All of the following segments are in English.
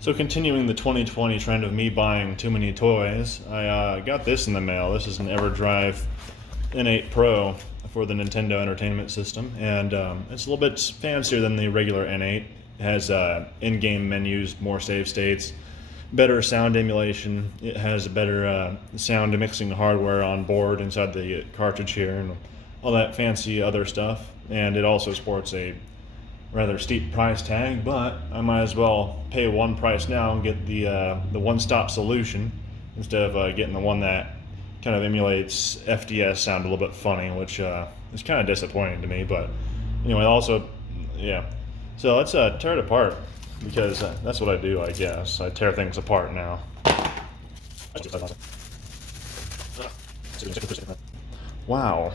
So continuing the 2020 trend of me buying too many toys, I got this in the mail. This is an Everdrive N8 Pro for the Nintendo Entertainment System, and it's a little bit fancier than the regular N8. It has in-game menus, more save states, better sound emulation. It has better sound mixing hardware on board inside the cartridge here, and all that fancy other stuff. And it also sports a rather steep price tag, but I might as well pay one price now and get the one-stop solution instead of getting the one that kind of emulates FDS sound a little bit funny, which is kind of disappointing to me. But anyway, also, yeah. So let's tear it apart, because that's what I do, I guess. I tear things apart now. Wow.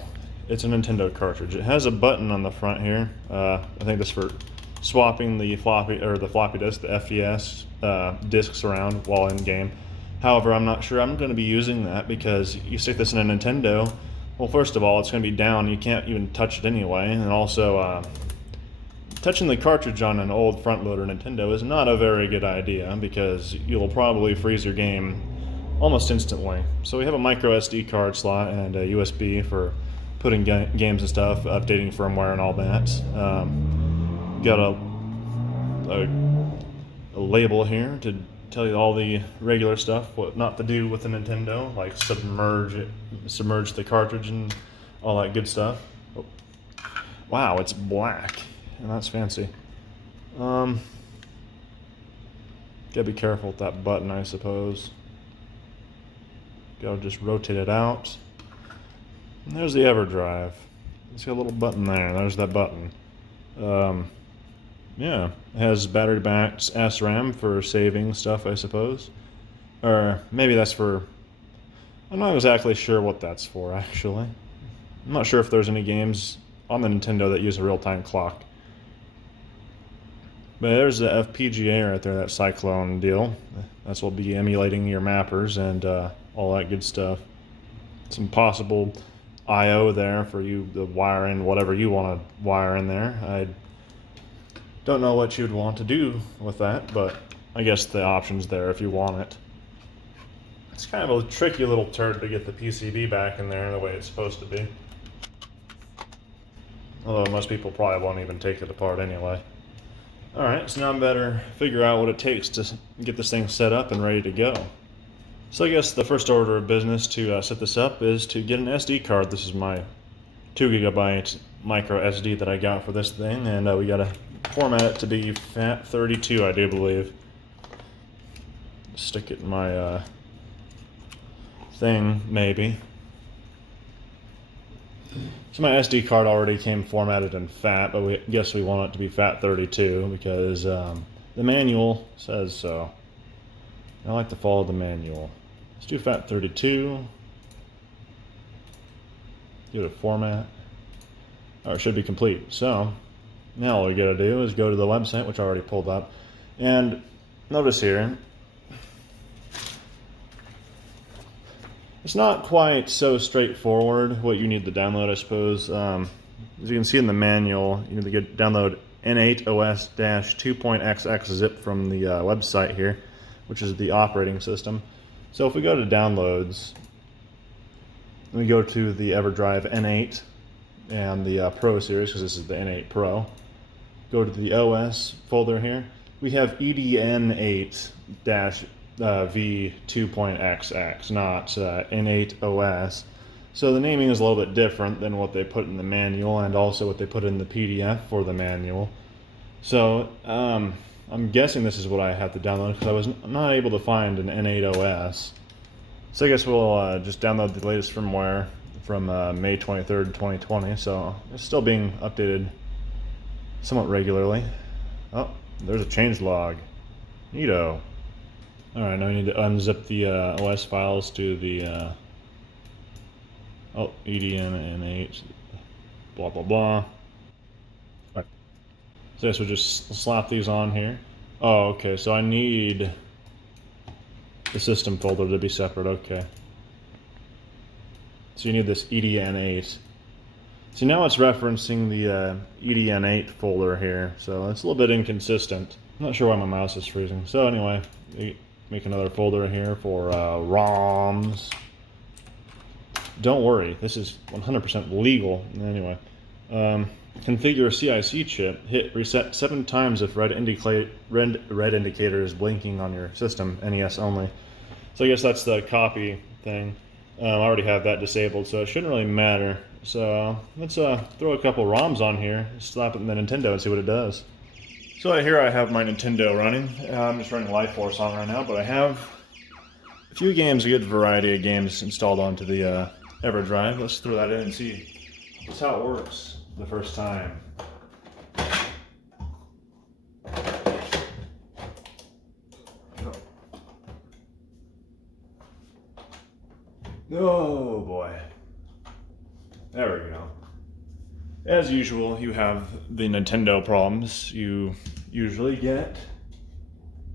It's a Nintendo cartridge. It has a button on the front here. I think that's for swapping the floppy disk, the FES discs around while in game. However, I'm not sure I'm going to be using that, because you stick this in a Nintendo. Well, first of all, it's going to be down. You can't even touch it anyway, and also touching the cartridge on an old front loader Nintendo is not a very good idea, because you'll probably freeze your game almost instantly. So we have a micro SD card slot and a USB for putting games and stuff, updating firmware and all that. Got a label here to tell you all the regular stuff, what not to do with the Nintendo, like submerge the cartridge and all that good stuff. Oh. Wow, it's black, and that's fancy. Gotta be careful with that button, I suppose. Gotta just rotate it out. And there's the Everdrive. It's got a little button there. There's that button. Yeah, it has battery-backed SRAM for saving stuff, I suppose. Or maybe that's for... I'm not exactly sure what that's for, actually. I'm not sure if there's any games on the Nintendo that use a real-time clock. But there's the FPGA right there, that Cyclone deal. That's what will be emulating your mappers and all that good stuff. Some possible I/O there for you to wire in whatever you want to wire in there. I don't know what you'd want to do with that, but I guess the option's there if you want it. It's kind of a tricky little turd to get the PCB back in there the way it's supposed to be. Although most people probably won't even take it apart anyway. Alright, so now I better figure out what it takes to get this thing set up and ready to go. So I guess the first order of business to set this up is to get an SD card. This is my 2 GB micro SD that I got for this thing, and we gotta format it to be FAT32, I do believe. Stick it in my thing, maybe. So my SD card already came formatted in FAT, but we guess we want it to be FAT32 because the manual says so. I like to follow the manual. Let's do FAT32. Give it a format. Or it should be complete. So now all we gotta do is go to the website, which I already pulled up, and notice here it's not quite so straightforward what you need to download, I suppose. As you can see in the manual, you need to download N8 OS-2.xx zip from the website here, which is the operating system. So if we go to downloads, and we go to the Everdrive N8 and the Pro series, because this is the N8 Pro, go to the OS folder here. We have EDN8-V2.xx, not N8 OS. So the naming is a little bit different than what they put in the manual and also what they put in the PDF for the manual. So I'm guessing this is what I have to download because I was not able to find an N8 OS. So I guess we'll just download the latest firmware from May 23rd, 2020. So it's still being updated somewhat regularly. Oh, there's a changelog. Neato. Alright, now we need to unzip the OS files to the EDN8, blah blah blah. Right. So yes, we'll just slap these on here. Oh, okay, so I need the system folder to be separate, okay. So you need this EDN8. See, now it's referencing the EDN8 folder here, so it's a little bit inconsistent. I'm not sure why my mouse is freezing. So anyway, make another folder here for ROMs. Don't worry, this is 100% legal. Anyway, configure CIC chip. Hit reset 7 times if red indicator is blinking on your system, NES only. So I guess that's the copy thing. I already have that disabled, so it shouldn't really matter. So let's throw a couple ROMs on here, slap it in the Nintendo and see what it does. So here I have my Nintendo running. I'm just running Life Force on right now, but I have a few games, a good variety of games installed onto the Everdrive. Let's throw that in and see just how it works the first time. Oh boy. There we go. As usual, you have the Nintendo problems you usually get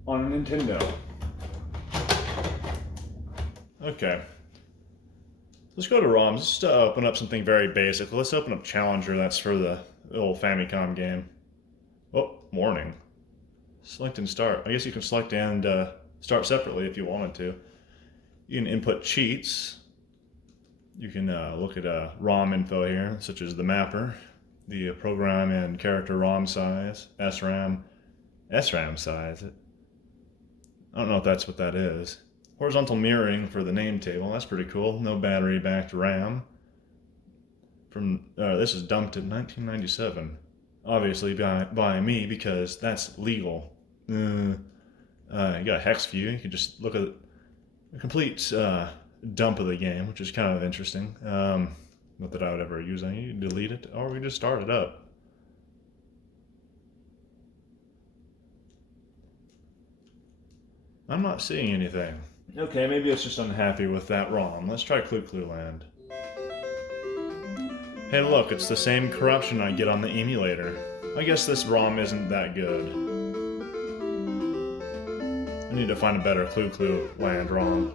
on a Nintendo. Okay. Let's go to ROMs. Just to open up something very basic. Let's open up Challenger. That's for the old Famicom game. Oh, warning. Select and start. I guess you can select and start separately if you wanted to. You can input cheats. You can look at ROM info here, such as the mapper, the program and character ROM size, SRAM size. I don't know if that's what that is. Horizontal mirroring for the name table. That's pretty cool. No battery backed RAM. This is dumped in 1997. Obviously by me because that's legal. You got a hex view. You can just look at a complete dump of the game, which is kind of interesting. Not that I would ever use any. You can delete it, or we just start it up. I'm not seeing anything. Okay, maybe it's just unhappy with that ROM. Let's try Clue Clue Land. Hey look, it's the same corruption I get on the emulator. I guess this ROM isn't that good. I need to find a better Clue Clue Land ROM.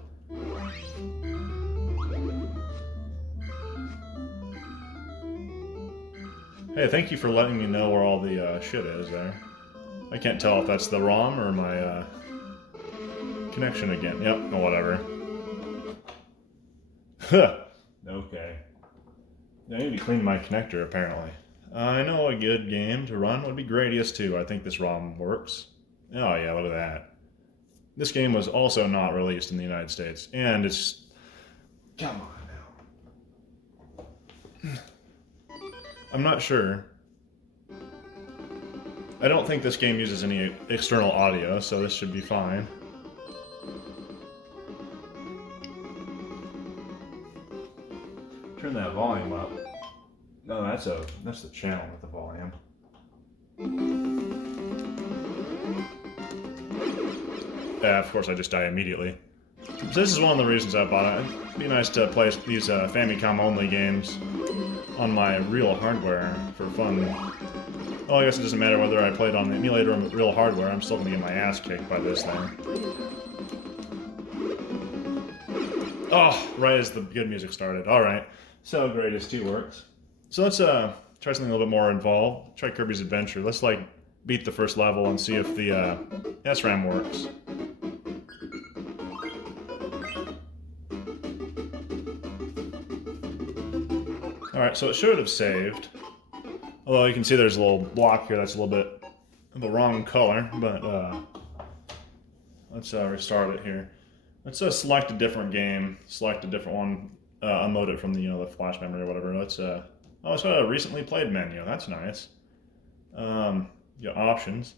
Hey, thank you for letting me know where all the shit is there. I can't tell if that's the ROM or my connection again. Yep, no, whatever. Okay. I need to clean my connector, apparently. I know a good game to run would be Gradius 2. I think this ROM works. Oh yeah, look at that. This game was also not released in the United States, and it's... Come on now. I'm not sure. I don't think this game uses any external audio, so this should be fine. Turn that volume up. No, that's the channel with the volume. Yeah, of course I just die immediately. So this is one of the reasons I bought it. It'd be nice to play these Famicom only games on my real hardware for fun. Well, I guess it doesn't matter whether I played on the emulator or real hardware, I'm still gonna get my ass kicked by this thing. Oh, right as the good music started. Alright, so Gradius 2 works. So let's try something a little bit more involved. Try Kirby's Adventure. Let's like beat the first level and see if the SRAM works. Alright, so it should have saved. Although you can see there's a little block here that's a little bit of the wrong color, but let's restart it here. Let's select a different game, select a different one, unload it from the the flash memory or whatever. Let's oh, it's got a recently played menu. That's nice. Got options.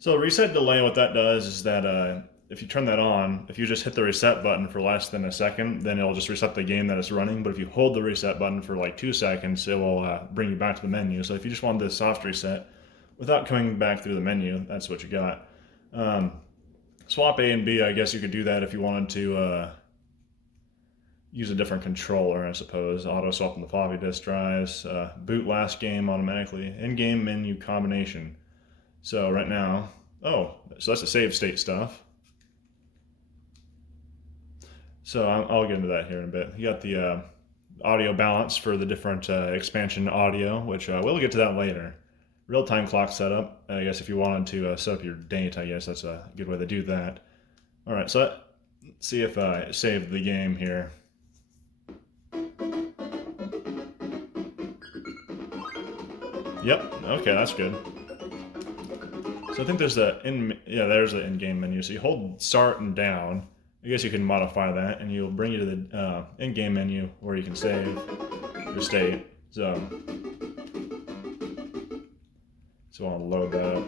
So reset delay, what that does is that if you turn that on, if you just hit the reset button for less than a second, then it'll just reset the game that it's running. But if you hold the reset button for like 2 seconds, it will bring you back to the menu. So if you just wanted this soft reset without coming back through the menu, that's what you got. Swap A and B, I guess you could do that if you wanted to use a different controller, I suppose. Auto swap on the floppy disk drives, boot last game automatically, in-game menu combination. So right now, oh, so that's the save state stuff. So I'll get into that here in a bit. You got the audio balance for the different expansion audio, which we'll get to that later. Real-time clock setup. I guess if you wanted to set up your date, I guess that's a good way to do that. All right, so let's see if I save the game here. Yep. Okay, that's good. So I think there's there's the in-game menu. So you hold start and down. I guess you can modify that, and you'll bring you to the in-game menu where you can save your state. So I'll load that up.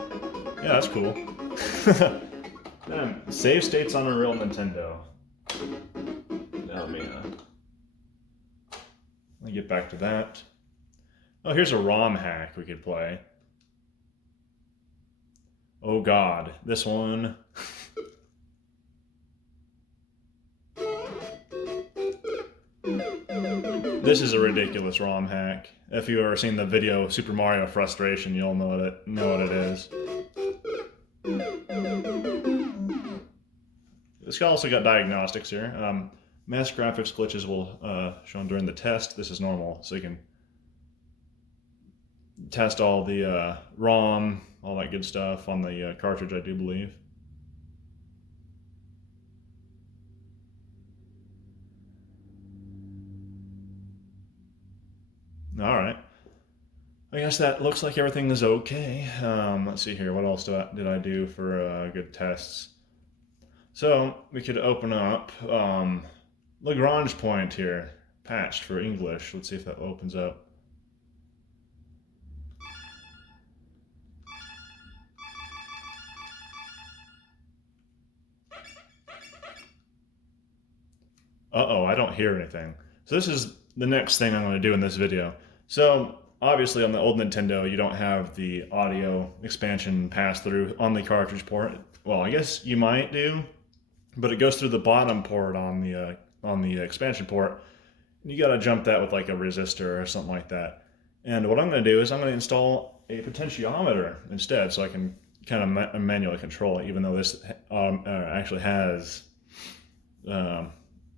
Yeah, that's cool. Save states on a real Nintendo. Let me get back to that. Oh, here's a ROM hack we could play. Oh God, this one. This is a ridiculous ROM hack. If you've ever seen the video Super Mario Frustration, you'll know what it is. This also got diagnostics here. Mass graphics glitches will shown during the test. This is normal, so you can test all the ROM, all that good stuff on the cartridge, I do believe. All right. I guess that looks like everything is okay. Let's see here. What else did I do for good tests? So we could open up Lagrange Point here, patched for English. Let's see if that opens up. Uh-oh, I don't hear anything. So this is the next thing I'm going to do in this video. So obviously on the old Nintendo, you don't have the audio expansion pass-through on the cartridge port. Well, I guess you might do, but it goes through the bottom port on the expansion port. You got to jump that with like a resistor or something like that. And what I'm going to do is I'm going to install a potentiometer instead, so I can kind of manually control it, even though this actually has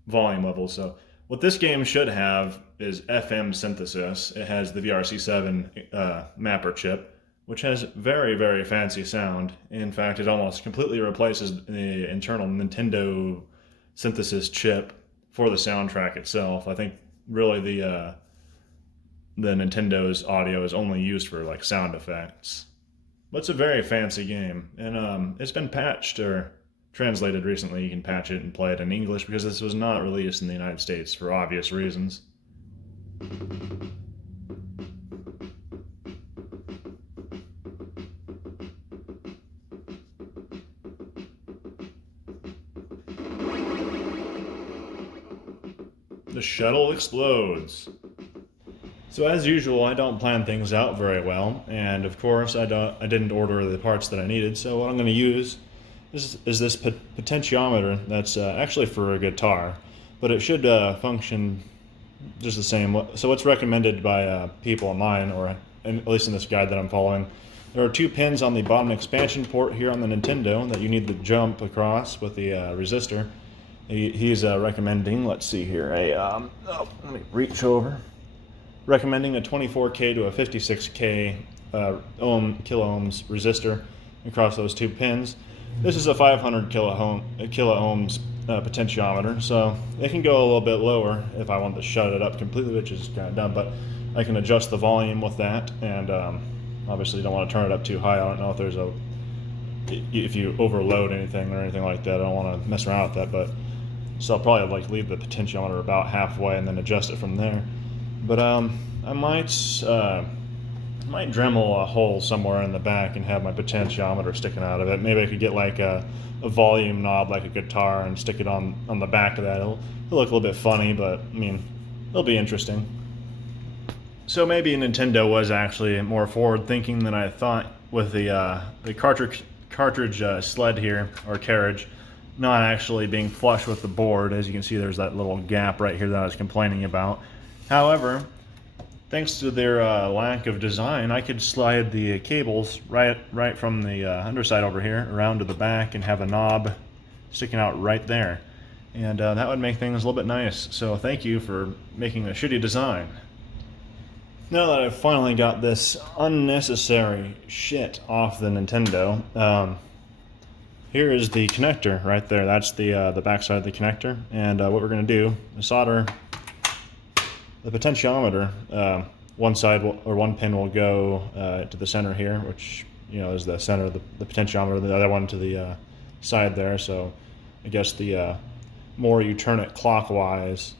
volume levels. So what this game should have is FM synthesis. It has the VRC7 mapper chip, which has very, very fancy sound. In fact, it almost completely replaces the internal Nintendo synthesis chip for the soundtrack itself. I think really the Nintendo's audio is only used for like sound effects. But it's a very fancy game, and it's been patched or translated recently. You can patch it and play it in English because this was not released in the United States for obvious reasons. The shuttle explodes. So as usual, I don't plan things out very well, and of course I didn't order the parts that I needed. So what I'm going to use is this potentiometer that's actually for a guitar, but it should function just the same. So what's recommended by people online, or at least in this guide that I'm following, there are 2 pins on the bottom expansion port here on the Nintendo that you need to jump across with the resistor. He's recommending, let's see here, let me reach over. Recommending a 24K to a 56K kilo ohms resistor across those 2 pins. This is a 500 kilo ohms potentiometer, so it can go a little bit lower if I want to shut it up completely, which is kind of dumb, but I can adjust the volume with that, and obviously you don't want to turn it up too high. I don't know if you overload anything or anything like that. I don't want to mess around with that, but so I'll probably like leave the potentiometer about halfway and then adjust it from there. But I might Dremel a hole somewhere in the back and have my potentiometer sticking out of it. Maybe I could get like a volume knob like a guitar and stick it on the back of that. It'll look a little bit funny, but I mean, it'll be interesting. So maybe Nintendo was actually more forward thinking than I thought with the cartridge sled here, or carriage, not actually being flush with the board. As you can see, there's that little gap right here that I was complaining about. However, thanks to their lack of design, I could slide the cables right from the underside over here around to the back and have a knob sticking out right there. and that would make things a little bit nice. So thank you for making a shitty design. Now that I've finally got this unnecessary shit off the Nintendo, here is the connector right there. That's the backside of the connector, and what we're going to do is solder the potentiometer. One side or one pin will go to the center here, which is the center of the potentiometer. The other one to the side there. So I guess the more you turn it clockwise,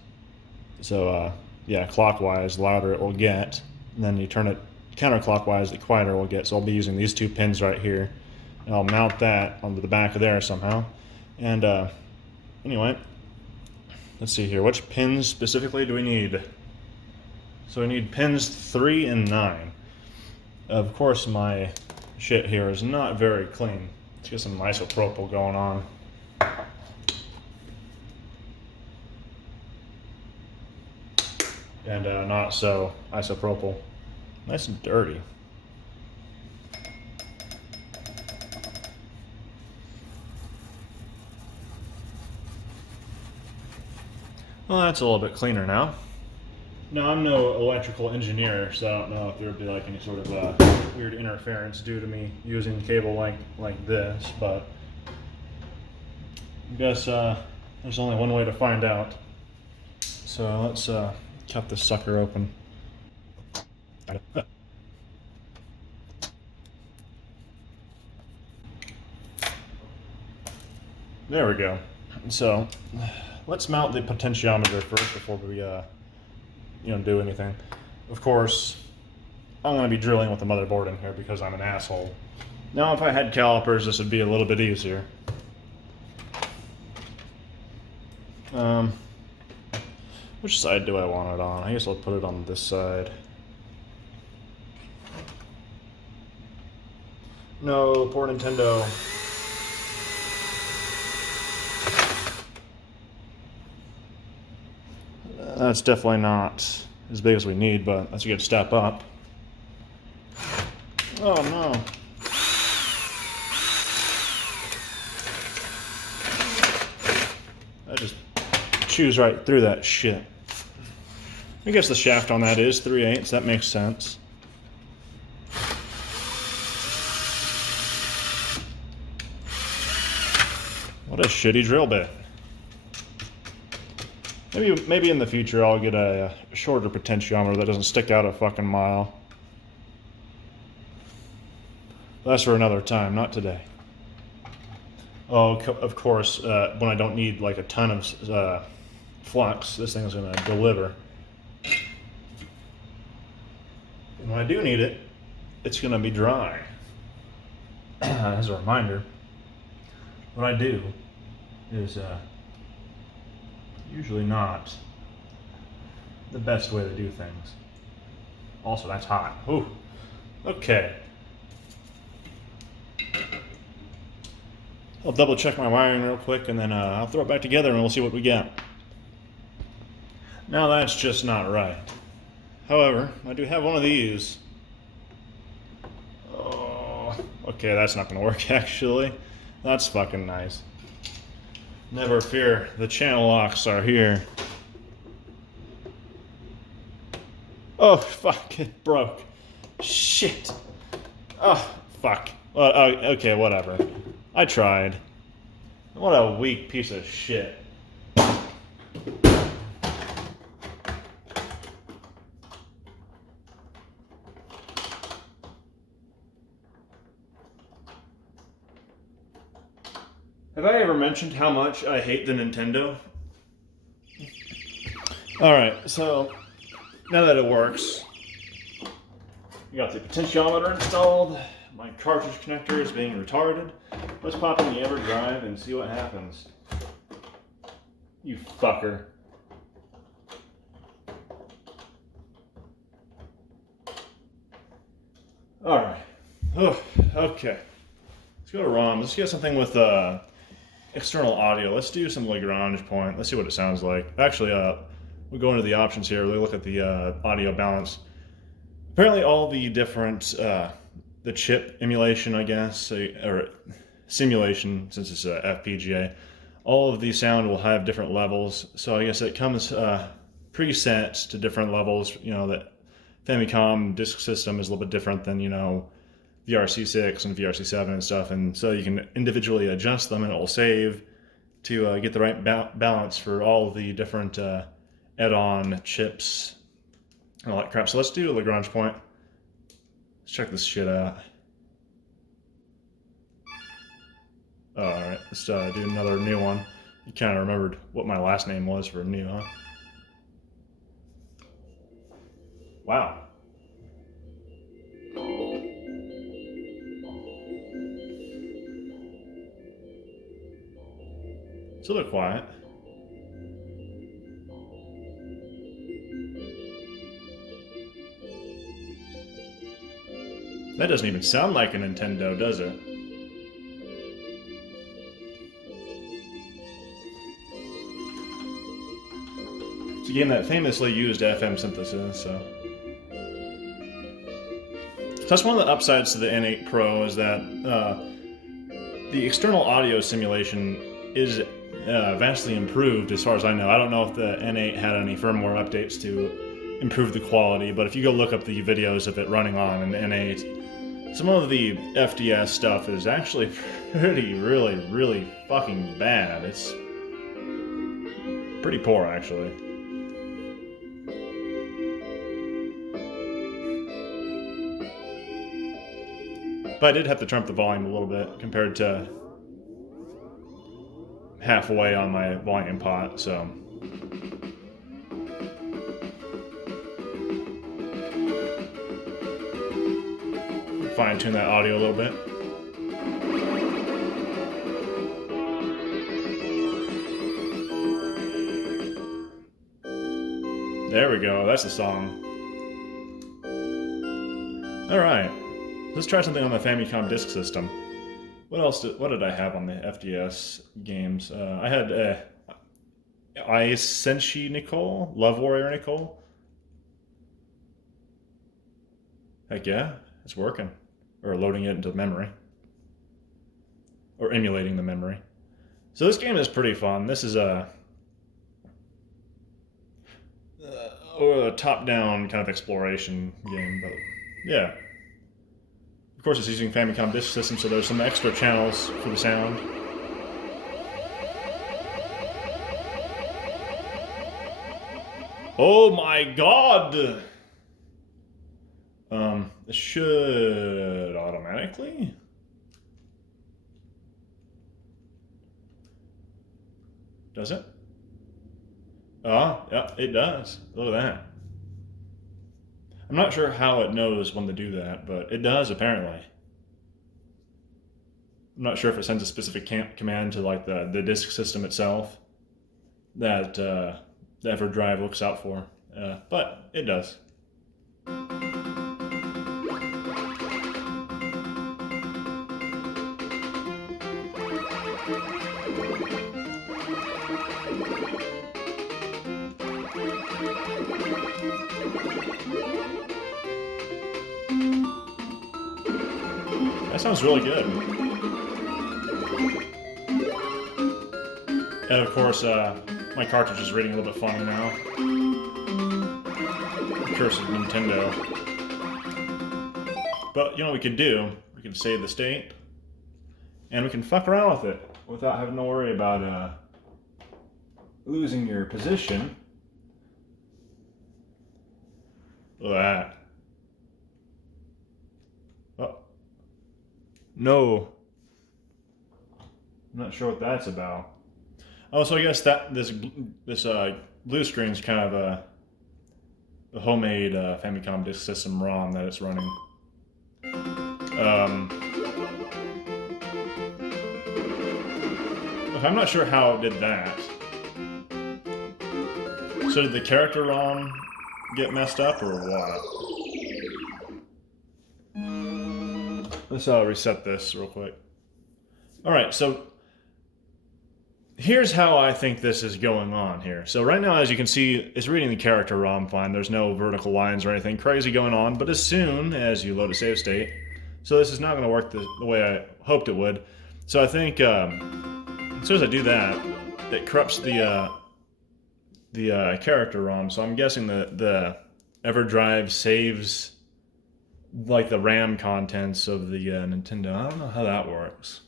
so yeah, clockwise, the louder it will get. And then you turn it counterclockwise, the quieter it will get. So I'll be using these two pins right here, and I'll mount that onto the back of there somehow. And anyway, let's see here. Which pins specifically do we need? So we need pins 3 and 9. Of course, my shit here is not very clean. Let's get some isopropyl going on. And not so isopropyl. Nice and dirty. Well, that's a little bit cleaner now. Now, I'm no electrical engineer, so I don't know if there would be like any sort of weird interference due to me using cable like this, but I guess there's only one way to find out. So let's cut this sucker open. There we go. So let's mount the potentiometer first before we do anything. Of course, I'm going to be drilling with the motherboard in here because I'm an asshole. Now, if I had calipers, this would be a little bit easier. Which side do I want it on? I guess I'll put it on this side. No, poor Nintendo. That's definitely not as big as we need, but that's a good step up. Oh no. I just chews right through that shit. I guess the shaft on that is 3/8. That makes sense. What a shitty drill bit. Maybe in the future I'll get a shorter potentiometer that doesn't stick out a fucking mile. That's for another time, not today. Oh, of course, when I don't need like a ton of flux, this thing is going to deliver. And when I do need it, it's going to be dry. As a reminder, what I do is usually not the best way to do things. Also, that's hot. Ooh. Okay. I'll double check my wiring real quick and then I'll throw it back together and we'll see what we get. Now that's just not right. However, I do have one of these. Oh, okay, that's not going to work actually. That's fucking nice. Never fear, the channel locks are here. Oh, fuck, it broke. Shit. Oh, fuck. Well, okay, whatever. I tried. What a weak piece of shit. Have I ever mentioned how much I hate the Nintendo? Alright, so now that it works, we got the potentiometer installed, my cartridge connector is being retarded. Let's pop in the Everdrive and see what happens. You fucker. Alright. Oh, okay. Let's go to ROM. Let's get something with external audio. Let's do some Lagrange Point. Let's see what it sounds like. Actually, we'll go into the options here. We'll look at the audio balance. Apparently all the different, the chip emulation, I guess, or simulation, since it's FPGA, all of the sound will have different levels. So I guess it comes preset to different levels. You know, that Famicom disk system is a little bit different than, you know, VRC6 and VRC7 and stuff. And so you can individually adjust them and it will save to get the right balance for all the different add-on chips and all that crap. So let's do a Lagrange Point. Let's check this shit out. Oh, alright, let's do another new one. You kind of remembered what my last name was for new, huh? Wow. It's a little quiet. That doesn't even sound like a Nintendo, does it? It's a game that famously used FM synthesis, so that's one of the upsides to the N8 Pro, is that the external audio simulation is vastly improved as far as I know. I don't know if the N8 had any firmware updates to improve the quality, but if you go look up the videos of it running on an N8, some of the FDS stuff is actually really fucking bad. It's pretty poor, actually. But I did have to turn up the volume a little bit compared to halfway on my volume pot, so. Fine-tune that audio a little bit. There we go, that's the song. Alright. Let's try something on the Famicom disk system. What else? What did I have on the FDS games? I had Ice Senshi Nicole, Love Warrior Nicole. Heck yeah, it's working. Or loading it into memory. Or emulating the memory. So this game is pretty fun. This is a top-down kind of exploration game, but yeah. Of course, it's using Famicom disk system, so there's some extra channels for the sound. Oh my god! It should automatically? Does it? Oh, yeah, it does. Look at that. I'm not sure how it knows when to do that, but it does apparently. I'm not sure if it sends a specific command to like the disk system itself that the Everdrive looks out for, but it does. That sounds really good. And of course, my cartridge is reading a little bit funny now. Curse of Nintendo. But you know what we can do? We can save the state, and we can fuck around with it without having to worry about losing your position. Look at that. Oh. No. I'm not sure what that's about. Oh, so I guess that this blue screen is kind of a homemade Famicom disk system ROM that it's running. Look, I'm not sure how it did that. So did the character ROM get messed up or what? Let's reset this real quick. Alright, so here's how I think this is going on here. So right now, as you can see, it's reading the character ROM fine. There's no vertical lines or anything crazy going on, but as soon as you load a save state, so this is not going to work the way I hoped it would. So I think as soon as I do that, it corrupts the character ROM. So I'm guessing the Everdrive saves like the RAM contents of the Nintendo. I don't know how that works.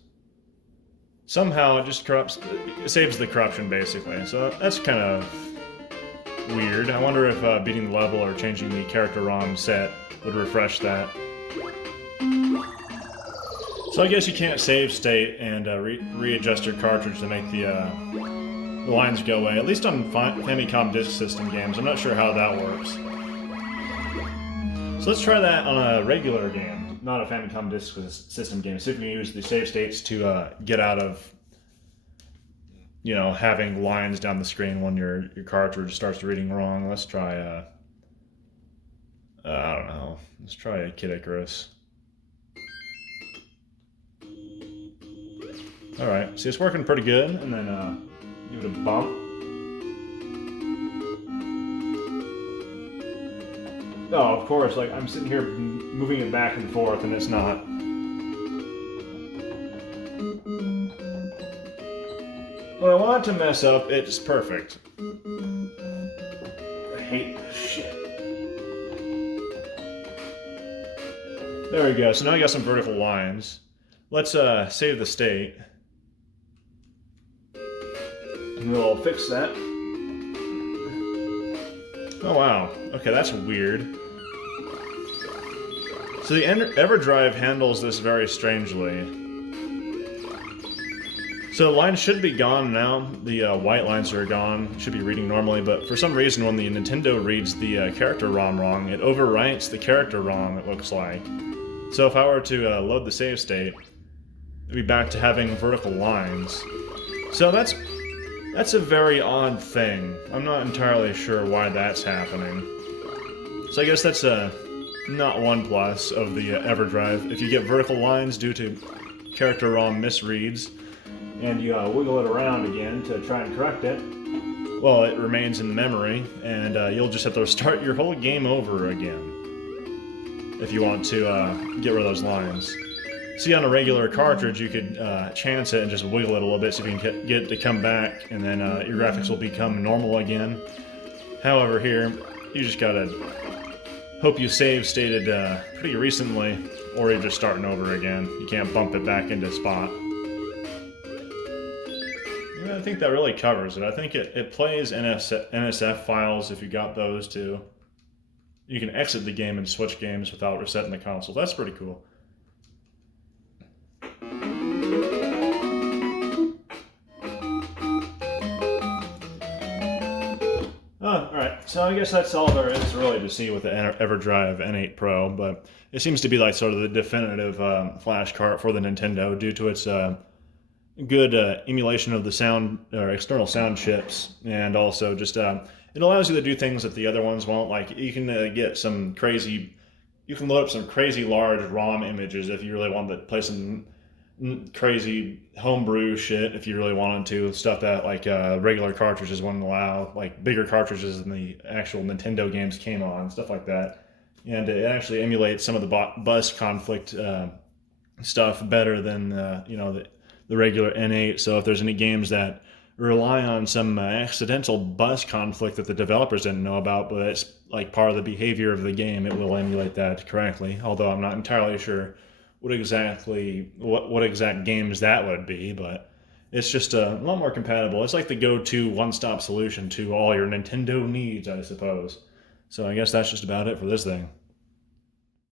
Somehow it just it saves the corruption basically. So that's kind of weird. I wonder if beating the level or changing the character ROM set would refresh that. So I guess you can't save state and readjust your cartridge to make the lines go away. At least on Famicom Disk System games. I'm not sure how that works. So let's try that on a regular game, not a Famicom Disk System game. See if we can use the save states to get out of, you know, having lines down the screen when your cartridge starts reading wrong. Let's try I don't know. Let's try Kid Icarus. Alright, see, it's working pretty good, and then give it a bump. Oh, of course, like, I'm sitting here moving it back and forth, and it's not. When I want it to mess up, it's perfect. I hate this shit. There we go, so now I got some vertical lines. Let's save the state. And we'll fix that. Oh wow, okay, that's weird. So the Everdrive handles this very strangely. So the lines should be gone now. The white lines are gone, should be reading normally, but for some reason when the Nintendo reads the character ROM wrong, it overwrites the character ROM, it looks like. So if I were to load the save state, it'd be back to having vertical lines. So that's a very odd thing. I'm not entirely sure why that's happening. So I guess that's not one plus of the Everdrive. If you get vertical lines due to character ROM misreads, and you wiggle it around again to try and correct it, well, it remains in memory, and you'll just have to start your whole game over again if you want to get rid of those lines. See, on a regular cartridge, you could chance it and just wiggle it a little bit so you can get it to come back, and then your graphics will become normal again. However, here, you just gotta hope you save stated pretty recently, or you're just starting over again. You can't bump it back into spot. Yeah, I think that really covers it. I think it plays NSF files if you got those too. You can exit the game and switch games without resetting the console. That's pretty cool. Alright, so I guess that's all there is really to see with the Everdrive N8 Pro, but it seems to be like sort of the definitive flashcart for the Nintendo due to its good emulation of the sound or external sound chips, and also just it allows you to do things that the other ones won't. Like you can get some crazy, you can load up some crazy large ROM images if you really want to play some crazy homebrew shit. If you really wanted to, stuff that like regular cartridges wouldn't allow, like bigger cartridges than the actual Nintendo games came on, stuff like that. And it actually emulates some of the bus conflict stuff better than you know, the regular N8. So if there's any games that rely on some accidental bus conflict that the developers didn't know about, but it's like part of the behavior of the game, it will emulate that correctly. Although I'm not entirely sure what exact games that would be, but it's just a lot more compatible. It's like the go-to one-stop solution to all your Nintendo needs, I suppose. So I guess that's just about it for this thing.